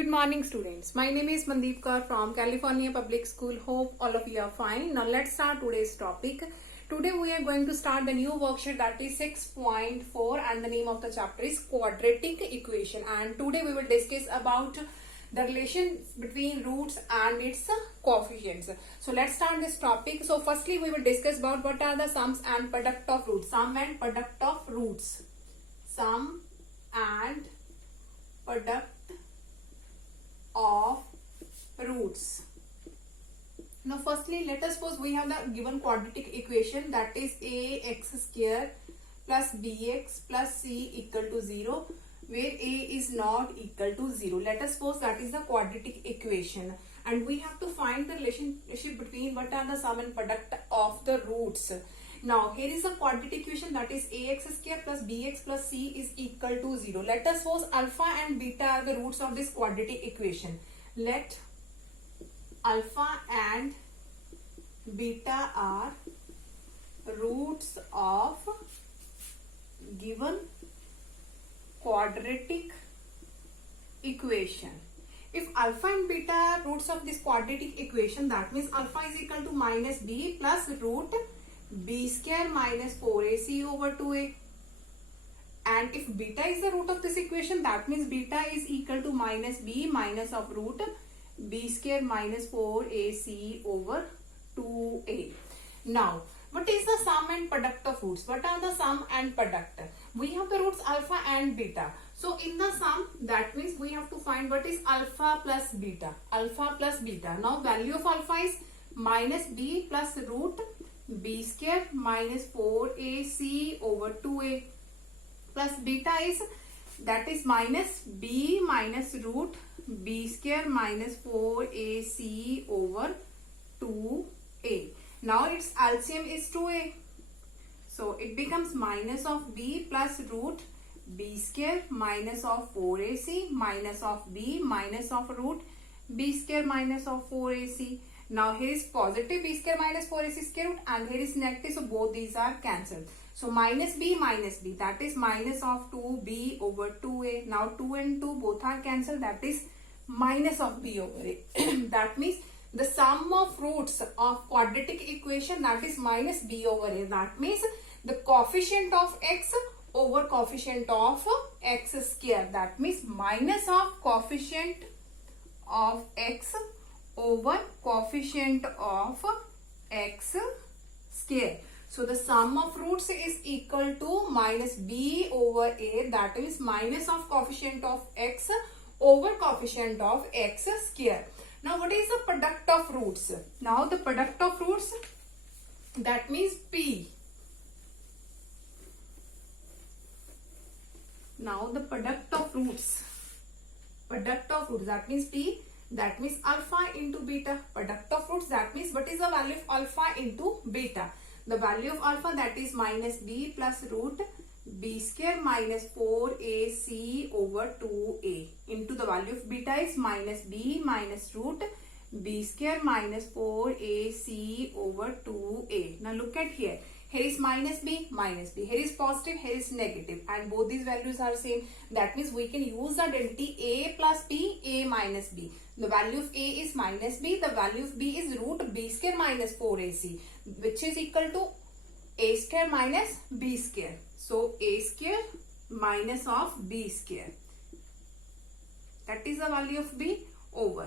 Good morning, students. My name is Mandeep Kaur from California Public School. Hope all of you are fine. Now let's start today's topic. Today we are going to start the new worksheet, that is 6.4, and the name of the chapter is quadratic equation. And today we will discuss about the relation between roots and its coefficients. So let's start this topic. So firstly we will discuss about what are the sums and product of roots. Sum and product of roots. Sum and product of roots. Now firstly let us suppose we have the given quadratic equation, that is ax square plus bx plus c equal to 0, where a is not equal to 0. Let us suppose that is the quadratic equation, and we have to find the relationship between what are the sum and product of the roots. Now here is a quadratic equation, that is ax square plus bx plus c is equal to 0. Let us suppose alpha and beta are the roots of this quadratic equation. Let alpha and beta are roots of given quadratic equation. If alpha and beta are roots of this quadratic equation, that means alpha is equal to minus b plus root b square minus 4ac over 2a. And if beta is the root of this equation, that means beta is equal to minus b minus of root b square minus 4ac over 2a. Now, what is the sum and product of roots? What are the sum and product? We have the roots alpha and beta. So in the sum, that means we have to find what is alpha plus beta. Alpha plus beta. Now value of alpha is minus b plus root b square minus 4ac over 2a, plus beta is, that is minus b minus root b square minus 4ac over 2a. Now its LCM is 2a. So it becomes minus of b plus root b square minus of 4ac minus of b minus of root b square minus of 4ac. Now here is positive b square minus 4ac square root, and here is negative, so both these are cancelled. So minus b, that is minus of 2b over 2a. Now 2 and 2 both are cancelled, that is minus of b over a. That means the sum of roots of quadratic equation, that is minus b over a. That means the coefficient of x over coefficient of x square. That means minus of coefficient of x over coefficient of x square. So the sum of roots is equal to minus b over a, that is minus of coefficient of x over coefficient of x square. Now what is the product of roots? Now the product of roots, that means p. Now the product of roots, that means p, that means alpha into beta. Product of roots, that means what is the value of alpha into beta? The value of alpha, that is minus b plus root b square minus 4ac over 2a, into the value of beta is minus b minus root b square minus 4ac over 2a. Now look at here. Here is minus b, here is positive, here is negative, and both these values are same. That means we can use the identity a plus b, a minus b. The value of a is minus b, the value of b is root b square minus 4ac, which is equal to a square minus b square. So a square minus of b square. That is the value of b over.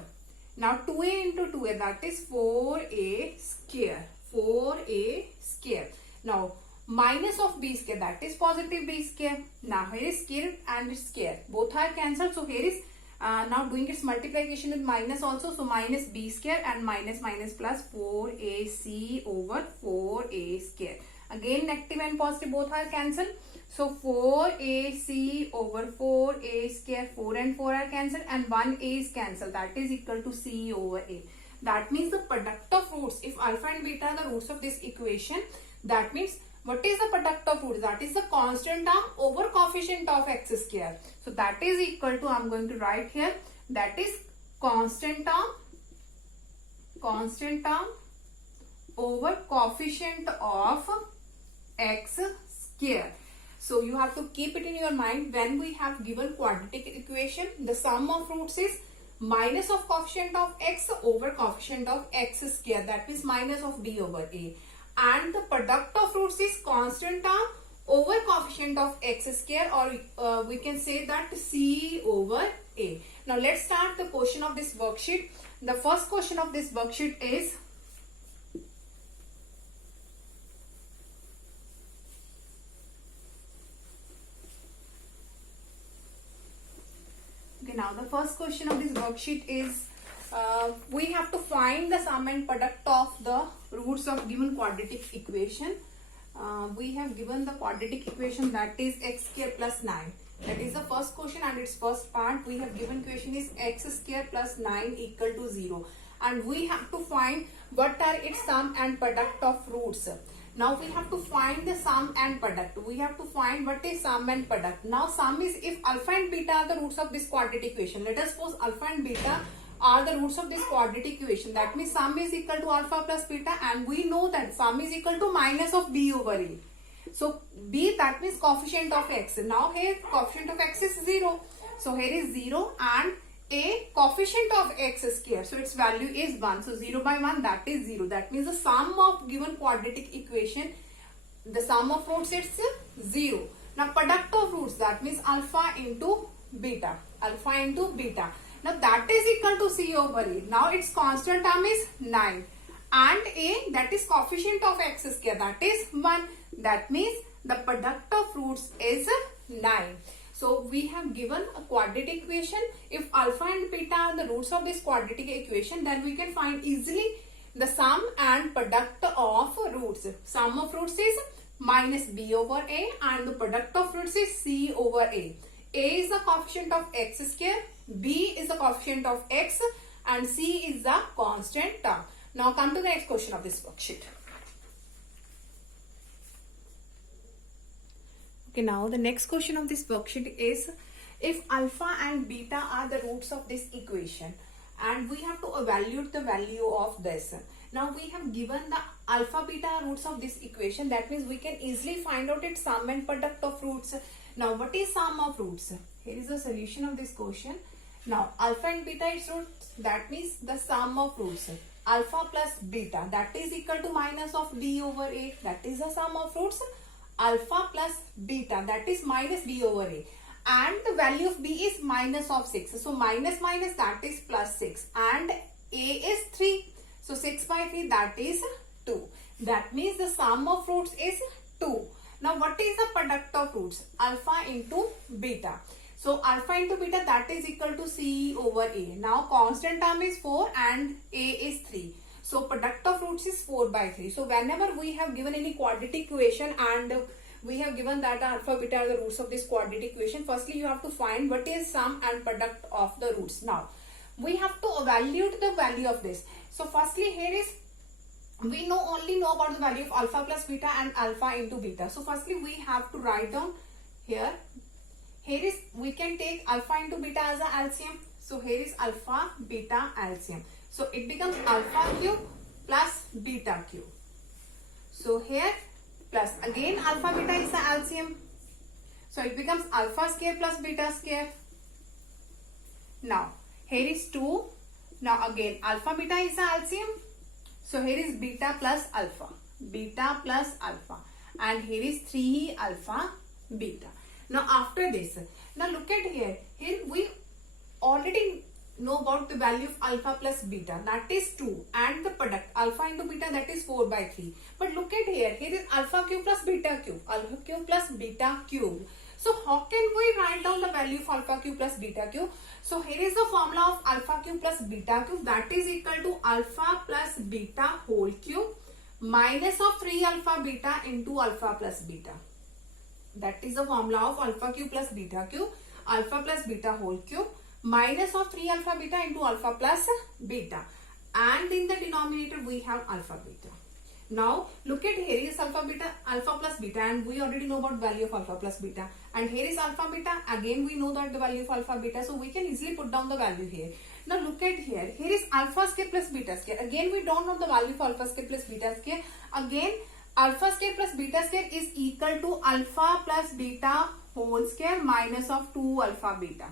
Now 2a into 2a, that is 4a square. 4a square. Now minus of b square, that is positive b square. Now here is square and square, both are cancelled. So here is now doing its multiplication with minus also. So minus b square and minus plus 4ac over 4a square. Again negative and positive both are cancelled. So 4ac over 4a square, 4 and 4 are cancelled, and 1a is cancelled, that is equal to c over a. That means the product of roots, if alpha and beta are the roots of this equation, that means what is the product of roots? That is the constant term over coefficient of x square. So that is equal to, I am going to write here, that is constant term over coefficient of x square. So you have to keep it in your mind, when we have given quadratic equation, the sum of roots is minus of coefficient of x over coefficient of x square, that means minus of b over a, and the product of roots is constant term over coefficient of x square, or we can say that c over a. Now let's start the question of this worksheet. The first question of this worksheet is okay. Now the first question of this worksheet is we have to find the sum and product of the roots of given quadratic equation. We have given the quadratic equation, that is x square plus 9. That is the first question and its first part. We have given question is x square plus 9 equal to 0, and we have to find what are its sum and product of roots. Now we have to find the sum and product. We have to find what is sum and product. Now sum is if alpha and beta are the roots of this quadratic equation. Let us suppose alpha and beta are the roots of this quadratic equation. That means sum is equal to alpha plus beta, and we know that sum is equal to minus of b over a. So b, that means coefficient of x. Now here coefficient of x is 0. So here is 0 and a coefficient of x square. So its value is 1. So 0 by 1, that is 0. That means the sum of given quadratic equation, the sum of roots is 0. Now product of roots, that means alpha into beta. Alpha into beta. Now that is equal to c over a. Now its constant term is 9. And a, that is coefficient of x square, that is 1. That means the product of roots is 9. So we have given a quadratic equation. If alpha and beta are the roots of this quadratic equation, then we can find easily the sum and product of roots. Sum of roots is minus b over a and the product of roots is c over a. A is the coefficient of x square, b is the coefficient of x, and c is the constant term. Now come to the next question of this worksheet. Okay, now the next question of this worksheet is if alpha and beta are the roots of this equation and we have to evaluate the value of this. Now we have given the alpha beta roots of this equation, that means we can easily find out its sum and product of roots. Now what is sum of roots? Here is the solution of this question. Now alpha and beta is roots, that means the sum of roots. Alpha plus beta, that is equal to minus of b over a, that is the sum of roots. Alpha plus beta, that is minus b over a, and the value of b is minus of 6. So minus minus, that is plus 6, and a is 3. So 6 by 3, that is 2. That means the sum of roots is 2. Now what is the product of roots? Alpha into beta. So alpha into beta, that is equal to c over a. Now constant term is 4 and a is 3. So product of roots is 4 by 3. So whenever we have given any quadratic equation and we have given that alpha beta are the roots of this quadratic equation, firstly you have to find what is sum and product of the roots. Now we have to evaluate the value of this. So firstly here is we only know about the value of alpha plus beta and alpha into beta. So firstly we have to write down here. Here is we can take alpha into beta as a LCM. So here is alpha beta LCM. So it becomes alpha cube plus beta cube. So here plus again alpha beta is the LCM. So it becomes alpha square plus beta square. Now here is 2. Now again alpha beta is the LCM. So here is beta plus alpha. Beta plus alpha. And here is 3 alpha beta. Now after this, now look at here. Here we already know about the value of alpha plus beta, that is 2, and the product alpha into beta, that is 4 by 3. But look at here. Here is alpha cube plus beta cube. Alpha cube plus beta cube. So how can we write down the value of alpha cube plus beta cube? So here is the formula of alpha cube plus beta cube, that is equal to alpha plus beta whole cube minus of 3 alpha beta into alpha plus beta. That is the formula of alpha cube plus beta cube, alpha plus beta whole cube minus of 3 alpha beta into alpha plus beta, and in the denominator we have alpha beta. Now look at here is alpha plus beta, and we already know about value of alpha plus beta, and here is alpha beta, again we know that the value of alpha beta, so we can easily put down the value here. Now look at here. Here is alpha square plus beta square. Again we don't know the value of alpha square plus beta square. Again alpha square plus beta square is equal to alpha plus beta whole square minus of 2 alpha beta.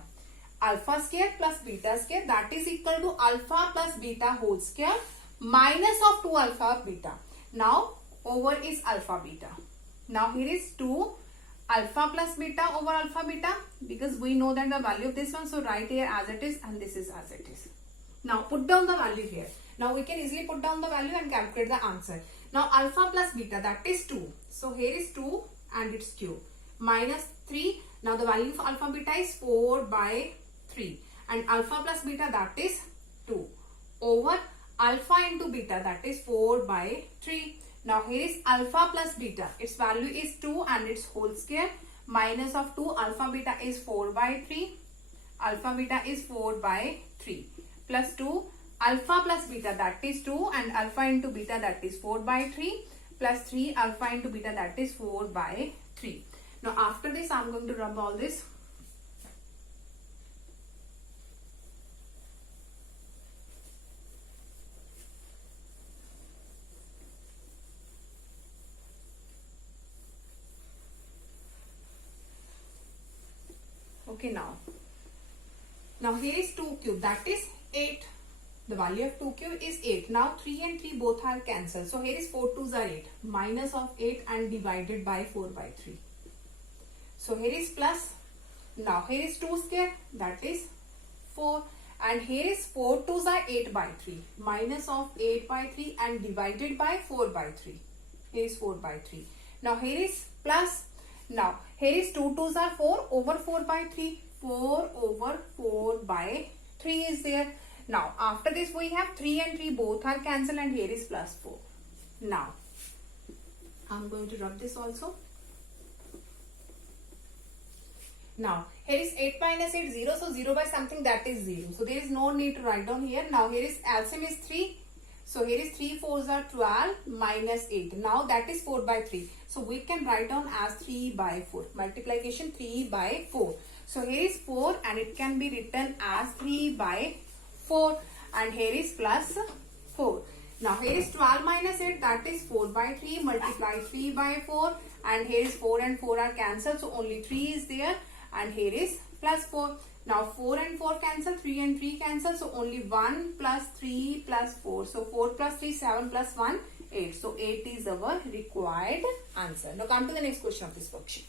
alpha square plus beta square, that is equal to alpha plus beta whole square minus of 2 alpha beta. Now over is alpha beta. Now here is 2 alpha plus beta over alpha beta, because we know that the value of this one, so write here as it is and this is as it is. Now put down the value here. Now we can easily put down the value and calculate the answer. Now alpha plus beta, that is 2. So here is 2 and its cube minus 3. Now the value of alpha beta is 4 by 3 and alpha plus beta, that is 2 over alpha into beta, that is 4 by 3. Now here is alpha plus beta, its value is 2 and its whole square minus of 2 alpha beta is 4 by 3. Alpha beta is 4 by 3 plus 2 alpha plus beta, that is 2 and alpha into beta, that is 4 by 3 plus 3 alpha into beta, that is 4 by 3. Now after this I am going to rub all this. Okay, now here is 2 cube, that is 8. The value of 2 cube is 8. Now 3 and 3 both are cancelled. So here is 4 2s are 8. Minus of 8 and divided by 4 by 3. So here is plus. Now here is 2 square, that is 4. And here is 4 2s are 8 by 3. Minus of 8 by 3 and divided by 4 by 3. Here is 4 by 3. Now here is plus. Now here is 2 2s are 4 over 4 by 3. 4 over 4 by 3 is there. Now after this we have 3 and 3 both are cancelled and here is plus 4. Now I am going to rub this also. Now here is 8 minus 8 0, so 0 by something, that is 0. So there is no need to write down here. Now here is LCM is 3. So here is 3 4s are 12 minus 8. Now that is 4 by 3. So we can write down as 3 by 4. Multiplication 3 by 4. So here is 4 and it can be written as 3 by 4 and here is plus 4. Now here is 12 minus 8, that is 4 by 3, multiply 3 by 4 and here is 4 and 4 are cancelled, so only 3 is there and here is plus 4. Now 4 and 4 cancel, 3 and 3 cancel, so only 1 plus 3 plus 4. So 4 plus 3, 7 plus 1, 8. So 8 is our required answer. Now come to the next question of this worksheet.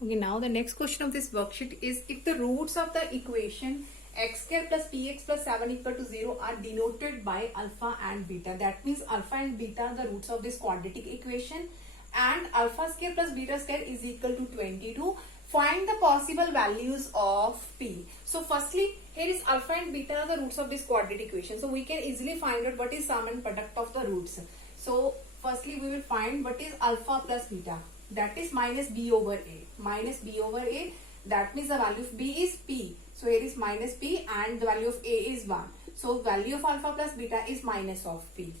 Okay, now the next question of this worksheet is, if the roots of the equation x square plus px plus 7 equal to 0 are denoted by alpha and beta. That means alpha and beta are the roots of this quadratic equation and alpha square plus beta square is equal to 22. Find the possible values of p. So firstly, here is alpha and beta are the roots of this quadratic equation. So we can easily find out what is sum and product of the roots. So firstly we will find what is alpha plus beta. That is minus b over a. Minus b over a, that means the value of b is p. So here is minus p and the value of a is 1. So value of alpha plus beta is minus of p.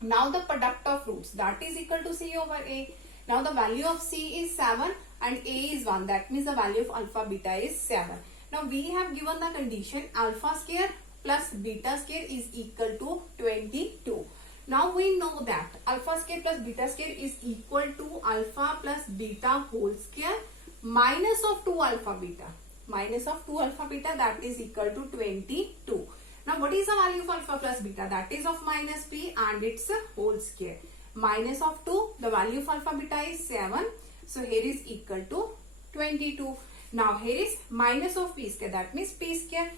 Now the product of roots, that is equal to c over a. Now the value of c is 7 and a is 1. That means the value of alpha beta is 7. Now we have given the condition alpha square plus beta square is equal to 22. Now we know that alpha square plus beta square is equal to alpha plus beta whole square minus of 2 alpha beta. Minus of 2 alpha beta, that is equal to 22. Now what is the value of alpha plus beta? That is of minus p and its whole square. Minus of 2, the value of alpha beta is 7. So here is equal to 22. Now here is minus of p square, that means p square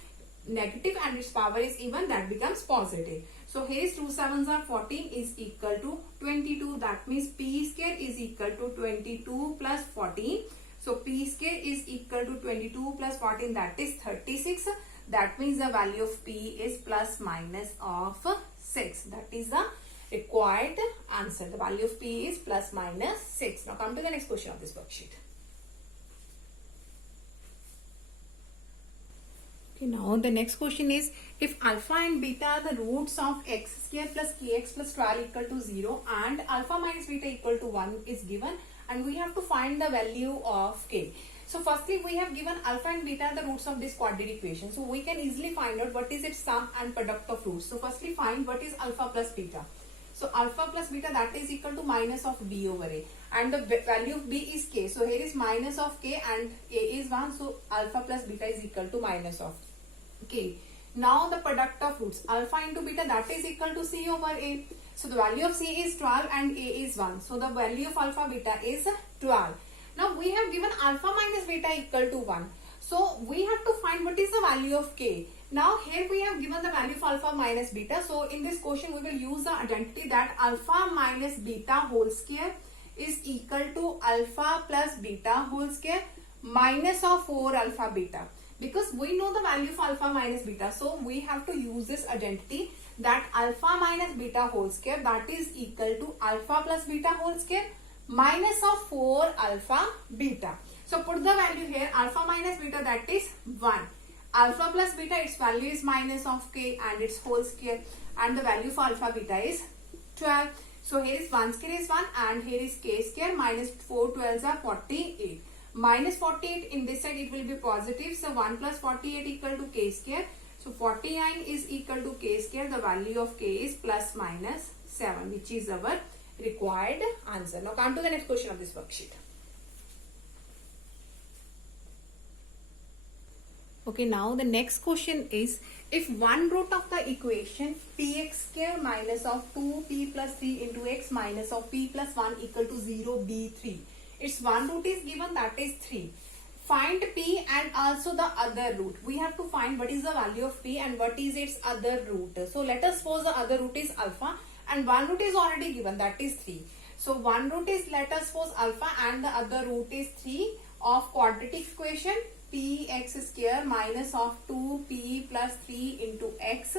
negative and its power is even, that becomes positive. So here is 2 7s are 14 is equal to 22. That means p square is equal to 22 plus 14. So p square is equal to 22 plus 14, that is 36. That means the value of p is plus minus of 6. That is the required answer. The value of p is plus minus 6. Now come to the next question of this worksheet. Okay, now the next question is, if alpha and beta are the roots of x square plus kx plus 12 equal to 0 and alpha minus beta equal to 1 is given and we have to find the value of k. So firstly we have given alpha and beta are the roots of this quadratic equation. So we can easily find out what is its sum and product of roots. So firstly find what is alpha plus beta. So alpha plus beta, that is equal to minus of b over a and the value of b is k. So here is minus of k and a is 1. So alpha plus beta is equal to minus of k. Now the product of roots alpha into beta, that is equal to c over a. So the value of c is 12 and a is 1. So the value of alpha beta is 12. Now we have given alpha minus beta equal to 1. So we have to find what is the value of k. Now here we have given the value of alpha minus beta. So in this question we will use the identity that alpha minus beta whole square is equal to alpha plus beta whole square minus of 4 alpha beta. Because we know the value of alpha minus beta, so we have to use this identity that alpha minus beta whole square, that is equal to alpha plus beta whole square minus of 4 alpha beta. So put the value here, alpha minus beta, that is 1. Alpha plus beta, its value is minus of k and its whole square, and the value for alpha beta is 12. So here is 1 square is 1 and here is k square minus 4 12s are 48. Minus 48 in this side it will be positive. So 1 plus 48 equal to k square. So 49 is equal to k square. The value of k is plus minus 7, which is our required answer. Now come to the next question of this worksheet. Okay, now the next question is, if one root of the equation px square minus of 2p plus 3 into x minus of p plus 1 equal to 0 be 3. Its one root is given, that is 3. Find p and also the other root. We have to find what is the value of p and what is its other root. So let us suppose the other root is alpha and one root is already given, that is 3. So one root is, let us suppose alpha, and the other root is 3 of quadratic equation px square minus of 2p plus 3 into x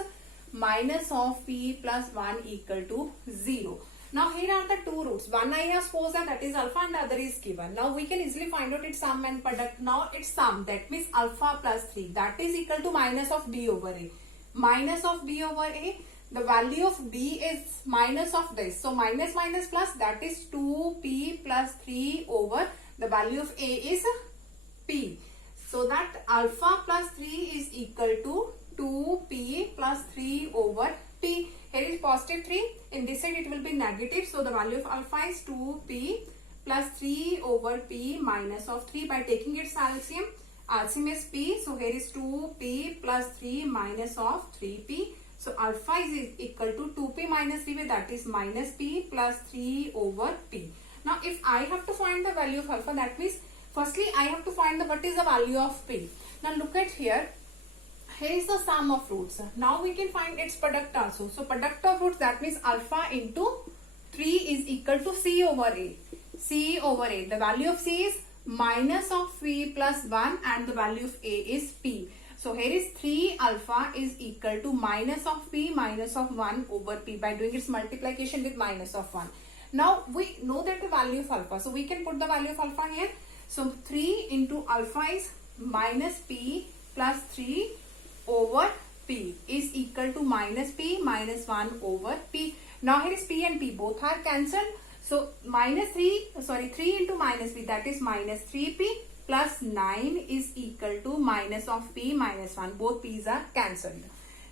minus of p plus 1 equal to 0. Now here are the two roots. One I have supposed that is alpha and the other is given. Now we can easily find out its sum and product. Now its sum, that means alpha plus 3, that is equal to minus of b over a. Minus of b over a, the value of b is minus of this. So minus minus plus, that is 2p plus 3 over the value of a is p. So that alpha plus 3 is equal to 2p plus 3 over p. Here is positive 3. In this side it will be negative. So the value of alpha is 2p plus 3 over p minus of 3. By taking its LCM, LCM is p. So here is 2p plus 3 minus of 3p. So alpha is equal to 2p minus 3, that is minus p plus 3 over p. Now if I have to find the value of alpha, that means firstly I have to find the what is the value of p. Now look at here. Here is the sum of roots. Now we can find its product also. So product of roots, that means alpha into 3 is equal to c over a. C over a. The value of c is minus of p plus 1 and the value of a is p. So here is 3 alpha is equal to minus of p minus of 1 over p by doing its multiplication with minus of 1. Now we know that the value of alpha. So we can put the value of alpha here. So 3 into alpha is minus p plus 3 over p is equal to minus p minus 1 over p. Now here is p and p both are cancelled. So minus 3 into minus p, that is minus 3p plus 9 is equal to minus of p minus 1. Both p's are cancelled.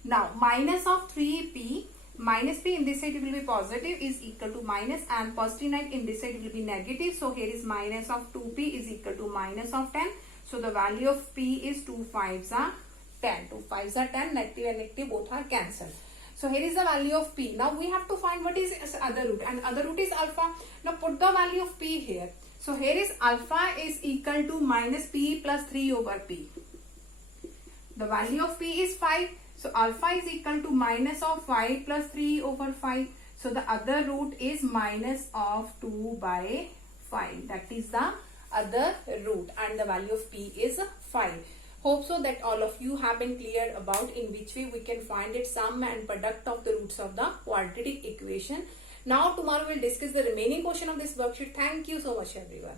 Now minus of 3p minus p in this side it will be positive is equal to minus, and positive 9 in this side it will be negative. So here is minus of 2p is equal to minus of 10. So the value of p is 2 5s are 10. 2 5s are 10. Negative and negative both are cancelled. So here is the value of p. Now we have to find what is its other root, and other root is alpha. Now put the value of p here. So here is alpha is equal to minus p plus 3 over p. The value of p is 5. So alpha is equal to minus of 5 plus 3 over 5. So the other root is minus of 2 by 5. That is the other root, and the value of p is 5. Hope so that all of you have been clear about in which way we can find its sum and product of the roots of the quadratic equation. Now tomorrow we'll discuss the remaining portion of this worksheet. Thank you so much everyone.